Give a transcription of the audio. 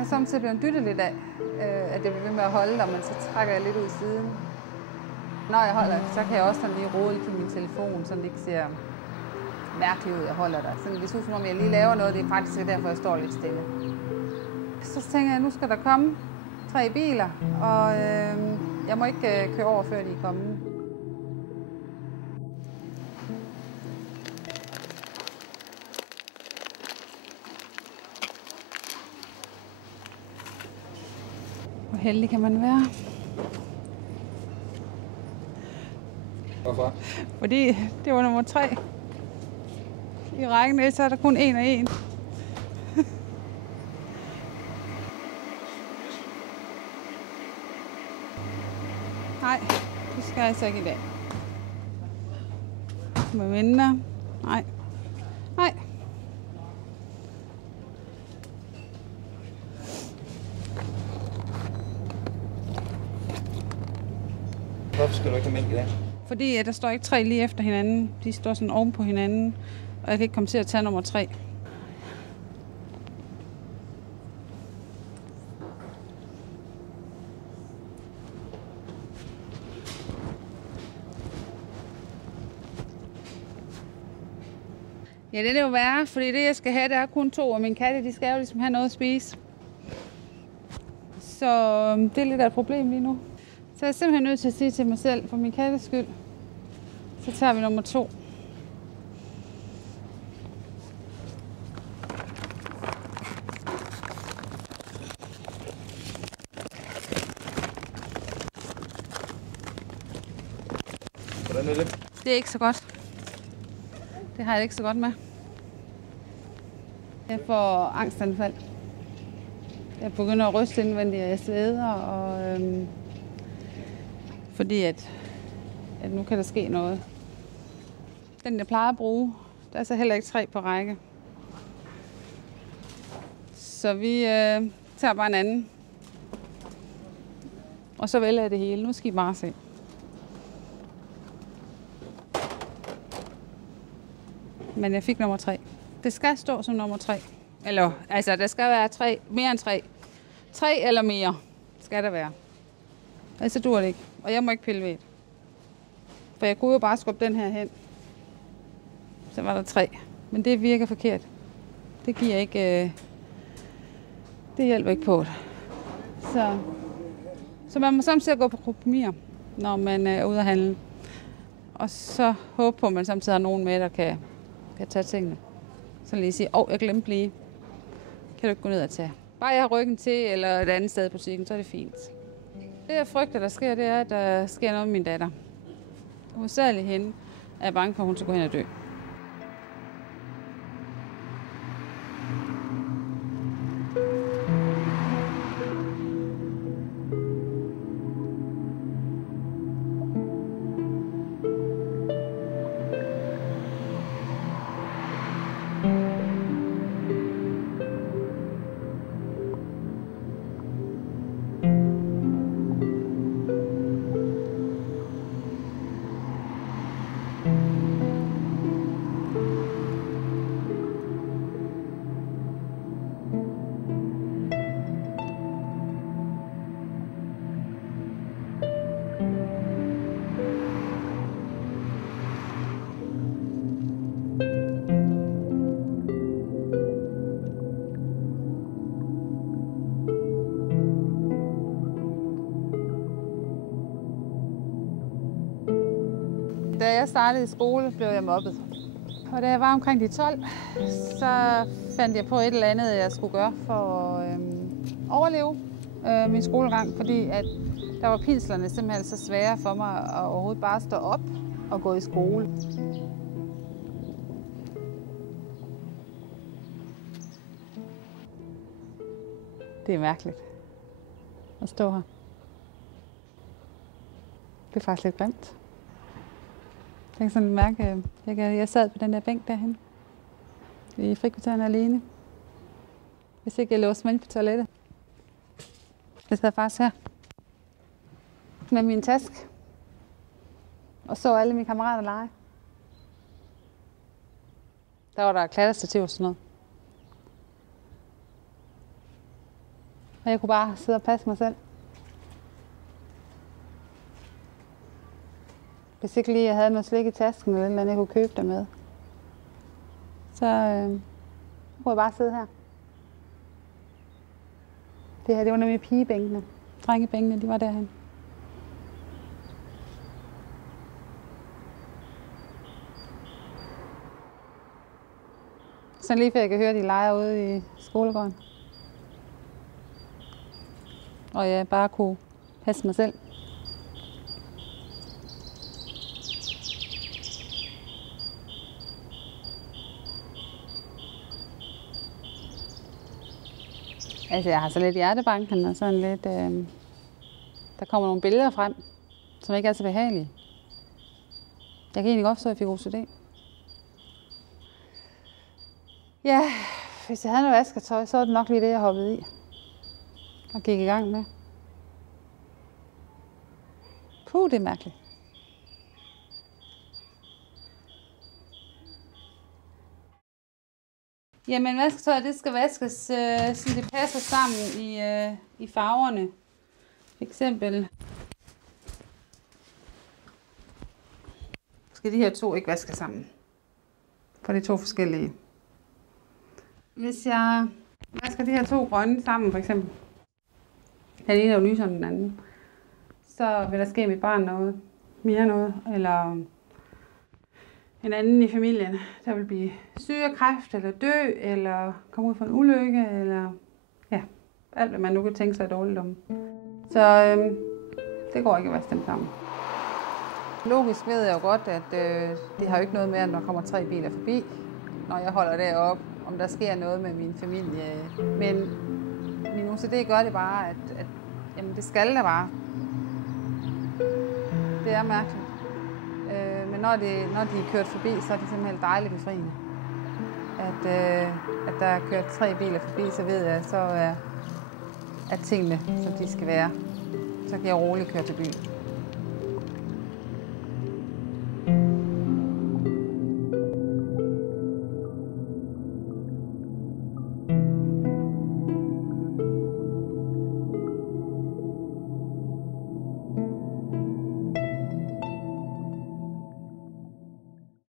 kan samtidig blive dyttet lidt af, at jeg bliver ved med at holde, og men så trækker jeg lidt ud i siden. Når jeg holder, så kan jeg også sådan lige rode lidt på min telefon, så det ikke ser mærkeligt ud, at jeg holder der. Så det ser ud som om, jeg lige laver noget, det er faktisk derfor, jeg står lidt stille. Så tænker jeg, at nu skal der komme 3 biler, og jeg må ikke køre over, før de er kommet. Hvor heldig kan man være? Hvorfor? Fordi det var nummer 3. I rækken, så er der kun 1 og 1. Nej, det skal jeg altså ikke i dag. Må jeg vente? Nej. Nej. Hvorfor skal du ikke have mælk i dag? Fordi der står ikke 3 lige efter hinanden. De står sådan oven på hinanden, og jeg kan ikke komme til at tage nummer 3. Ja, det er jo værre, fordi det jeg skal have, det er kun 2, og mine katte, de skal jo ligesom have noget at spise. Så det er lidt af et problem lige nu. Så jeg er simpelthen nødt til at sige til mig selv, for min kattes skyld, så tager vi nummer 2. Hvordan er det? Det er ikke så godt. Det har jeg ikke så godt med. Jeg får angstanfald. Jeg begynder at ryste indvendigt, og jeg sveder, og fordi at nu kan der ske noget. Den jeg plejer at bruge, der er så heller ikke 3 på række. Så vi tager bare en anden. Og så vælger jeg det hele. Nu skal I bare se. Men jeg fik nummer 3. Det skal stå som nummer 3. Eller, altså, der skal være 3, mere end 3. 3 eller mere skal der være. Ellers så dur det ikke. Og jeg må ikke pille ved det. For jeg kunne jo bare skubbe den her hen. Så var der 3. Men det virker forkert. Det giver ikke... det hjælper ikke på det. Så man må samtidig gå på kompromiser, når man er ude at handle. Og så håbe på, at man samtidig har nogen med, der kan tage tingene. Så lige sige, jeg glemte lige. Kan du ikke gå ned og tage? Bare jeg har ryggen til, eller et andet sted i butikken, så er det fint. Det jeg frygter, der sker, det er, at der sker noget med min datter. Hovedsageligt hende er jeg bange for, at hun skal gå hen og dø. Da jeg startede i skole, blev jeg mobbet. Og da jeg var omkring de 12, så fandt jeg på et eller andet, jeg skulle gøre for at overleve min skolegang, fordi at der var pinslerne simpelthen så svære for mig at overhovedet bare stå op og gå i skole. Det er mærkeligt at stå her. Det er faktisk lidt grimt. Jeg kan sådan mærke, jeg sad på den der bænk derhen i frikvarteren alene. Hvis ikke jeg låste mig ind på toilettet. Jeg sad faktisk her med min taske og så alle mine kammerater lege. Der var der klatterstativ og sådan noget. Og jeg kunne bare sidde og passe mig selv. Hvis ikke lige jeg havde noget slik i tasken eller noget, jeg kunne købe der med. Så kunne jeg bare sidde her. Det her, det var nemlig pigebænkene. Drengebænkene, de var derhen. Så lige før jeg kan høre, de leger ude i skolegården. Og jeg bare kunne passe mig selv. Altså, jeg har så lidt hjertebanken og sådan lidt... der kommer nogle billeder frem, som ikke er så behagelige. Jeg kan egentlig godt forstå, at jeg fik OCD. Ja, hvis jeg havde noget vasketøj, så var det nok lige det, jeg hoppede i. Og gik i gang med. Puh, det er mærkeligt. Jamen, vasketøjet, det skal vaskes, så det passer sammen i farverne. For eksempel skal de her to ikke vaske sammen. For det er to forskellige. Hvis jeg vasker de her to grønne sammen, for eksempel. Den ene er jo lysere end den anden. Så vil der ske mit barn noget. Mere noget. Eller en anden i familien, der vil blive syg af kræft, eller dø, eller komme ud for en ulykke, eller ja, alt hvad man nu kan tænke sig af dårligdom. Så det går ikke at vaske dem sammen. Logisk ved jeg jo godt, at det har jo ikke noget med, at der kommer 3 biler forbi, når jeg holder deroppe, om der sker noget med min familie. Men min OCD gør det bare, at jamen, det skal der bare. Det er mærkeligt. Men når de er kørt forbi, så er det simpelthen dejligt befriende. At der er kørt 3 biler forbi, så ved jeg, så er tingene, som de skal være. Så kan jeg roligt køre til byen.